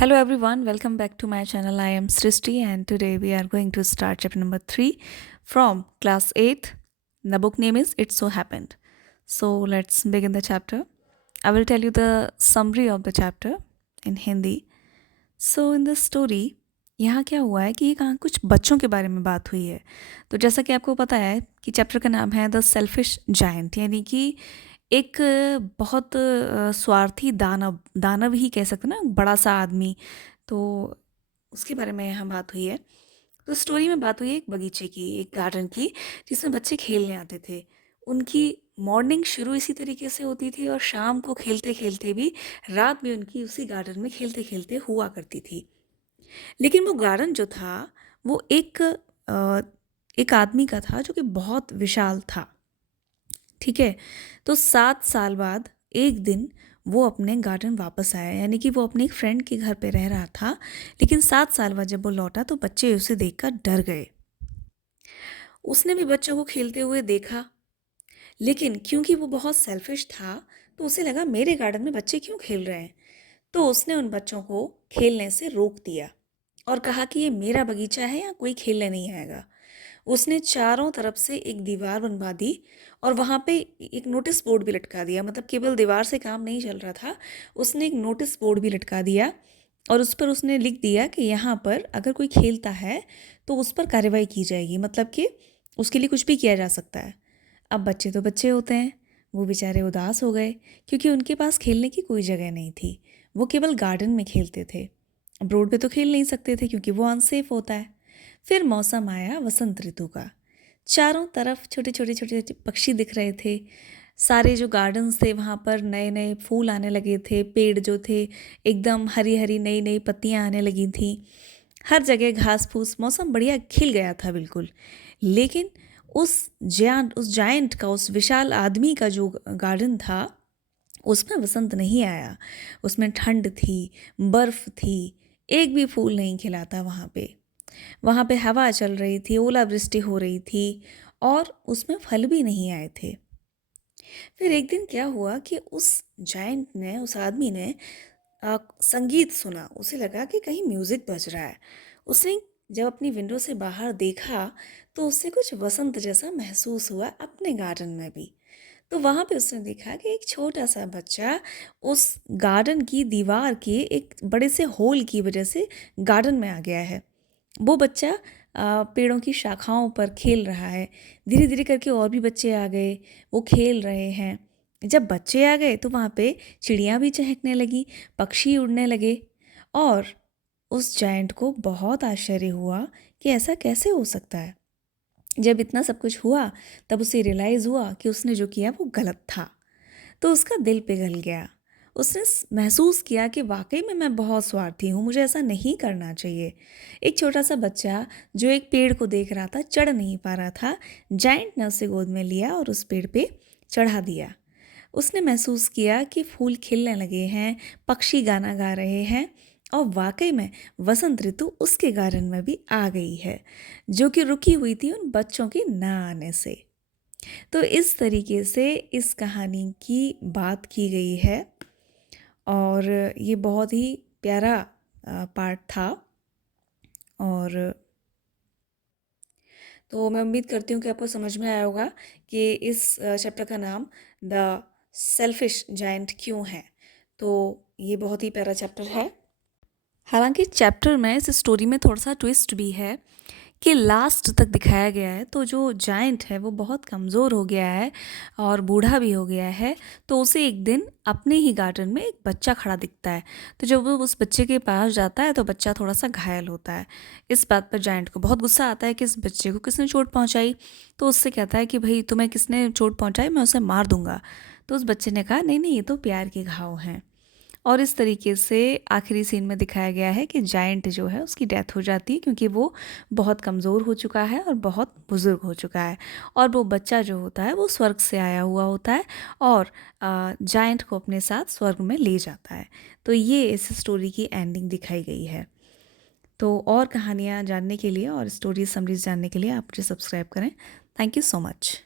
Hello everyone, welcome back to my channel. I am Srishti and today we are going to start chapter number 3 from class 8. The book name is It So Happened. So let's begin the chapter. I will tell you the summary of the chapter in Hindi. So in this story यहाँ क्या हुआ है कि ये कहाँ कुछ बच्चों के बारे में बात हुई है। तो जैसा कि आपको पता है कि चैप्टर का नाम है द सेल्फिश जायंट, यानी कि एक बहुत स्वार्थी दानव दानव ही कह सकते हैं ना, बड़ा सा आदमी। तो उसके बारे में यहाँ बात हुई है। तो स्टोरी में बात हुई है एक बगीचे की, एक गार्डन की, जिसमें बच्चे खेलने आते थे। उनकी मॉर्निंग शुरू इसी तरीके से होती थी और शाम को खेलते खेलते भी रात भी उनकी उसी गार्डन में खेलते खेलते हुआ करती थी। लेकिन वो गार्डन जो था वो एक आदमी का था जो कि बहुत विशाल था। ठीक है। तो 7 साल बाद एक दिन वो अपने गार्डन वापस आया, यानी कि वो अपने एक फ्रेंड के घर पे रह रहा था। लेकिन 7 साल बाद जब वो लौटा तो बच्चे उसे देखकर डर गए। उसने भी बच्चों को खेलते हुए देखा, लेकिन क्योंकि वो बहुत सेल्फिश था तो उसे लगा मेरे गार्डन में बच्चे क्यों खेल रहे हैं। तो उसने उन बच्चों को खेलने से रोक दिया और कहा कि ये मेरा बगीचा है, यहाँ कोई खेलने नहीं आएगा। उसने चारों तरफ से एक दीवार बनवा दी और वहाँ पे एक नोटिस बोर्ड भी लटका दिया। मतलब केवल दीवार से काम नहीं चल रहा था, उसने एक नोटिस बोर्ड भी लटका दिया और उस पर उसने लिख दिया कि यहाँ पर अगर कोई खेलता है तो उस पर कार्रवाई की जाएगी, मतलब कि उसके लिए कुछ भी किया जा सकता है। अब बच्चे तो बच्चे होते हैं, वो बेचारे उदास हो गए क्योंकि उनके पास खेलने की कोई जगह नहीं थी। वो केवल गार्डन में खेलते थे। अब रोड पे तो खेल नहीं सकते थे क्योंकि वो अनसेफ होता है। फिर मौसम आया वसंत ऋतु का। चारों तरफ छोटे छोटे छोटे छोटे पक्षी दिख रहे थे। सारे जो गार्डन्स थे वहाँ पर नए नए फूल आने लगे थे। पेड़ जो थे एकदम हरी हरी नई नई पत्तियाँ आने लगी थी। हर जगह घास फूस, मौसम बढ़िया खिल गया था बिल्कुल। लेकिन उस जायंट का, उस विशाल आदमी का जो गार्डन था उसमें वसंत नहीं आया। उसमें ठंड थी, बर्फ थी, एक भी फूल नहीं खिला था वहाँ पे। वहाँ पे हवा चल रही थी, ओलावृष्टि हो रही थी और उसमें फल भी नहीं आए थे। फिर एक दिन क्या हुआ कि उस आदमी ने संगीत सुना। उसे लगा कि कहीं म्यूज़िक बज रहा है। उसने जब अपनी विंडो से बाहर देखा तो उससे कुछ वसंत जैसा महसूस हुआ अपने गार्डन में भी। तो वहाँ पे उसने देखा कि एक छोटा सा बच्चा उस गार्डन की दीवार के एक बड़े से होल की वजह से गार्डन में आ गया है। वो बच्चा पेड़ों की शाखाओं पर खेल रहा है। धीरे धीरे करके और भी बच्चे आ गए, वो खेल रहे हैं। जब बच्चे आ गए तो वहाँ पे चिड़ियाँ भी चहकने लगी, पक्षी उड़ने लगे और उस जायंट को बहुत आश्चर्य हुआ कि ऐसा कैसे हो सकता है। जब इतना सब कुछ हुआ तब उसे रियलाइज़ हुआ कि उसने जो किया वो गलत था। तो उसका दिल पिघल गया। उसने महसूस किया कि वाकई में मैं बहुत स्वार्थी हूँ, मुझे ऐसा नहीं करना चाहिए। एक छोटा सा बच्चा जो एक पेड़ को देख रहा था, चढ़ नहीं पा रहा था, जायंट ने उसे गोद में लिया और उस पेड़ पे चढ़ा दिया। उसने महसूस किया कि फूल खिलने लगे हैं, पक्षी गाना गा रहे हैं और वाकई में वसंत ऋतु उसके गार्डन में भी आ गई है, जो कि रुकी हुई थी उन बच्चों के ना आने से। तो इस तरीके से इस कहानी की बात की गई है और ये बहुत ही प्यारा पार्ट था। और तो मैं उम्मीद करती हूँ कि आपको समझ में आया होगा कि इस चैप्टर का नाम द सेल्फिश जायंट क्यों है। तो ये बहुत ही प्यारा चैप्टर है। हालांकि चैप्टर में, इस स्टोरी में थोड़ा सा ट्विस्ट भी है कि लास्ट तक दिखाया गया है तो जो जायंट है वो बहुत कमज़ोर हो गया है और बूढ़ा भी हो गया है। तो उसे एक दिन अपने ही गार्डन में एक बच्चा खड़ा दिखता है। तो जब वो उस बच्चे के पास जाता है तो बच्चा थोड़ा सा घायल होता है। इस बात पर जायंट को बहुत गुस्सा आता है कि इस बच्चे को किसने चोट पहुंचाई। तो उससे कहता है कि भाई तुम्हें किसने चोट पहुंचाई, मैं उसे मार दूंगा। तो उस बच्चे ने कहा नहीं नहीं, ये तो प्यार के घाव हैं। और इस तरीके से आखिरी सीन में दिखाया गया है कि जायंट जो है उसकी डेथ हो जाती है क्योंकि वो बहुत कमज़ोर हो चुका है और बहुत बुज़ुर्ग हो चुका है। और वो बच्चा जो होता है वो स्वर्ग से आया हुआ होता है और जायंट को अपने साथ स्वर्ग में ले जाता है। तो ये इस स्टोरी की एंडिंग दिखाई गई है। तो और कहानियाँ जानने के लिए और स्टोरी समरीज जानने के लिए आप मुझे सब्सक्राइब करें। Thank you so much.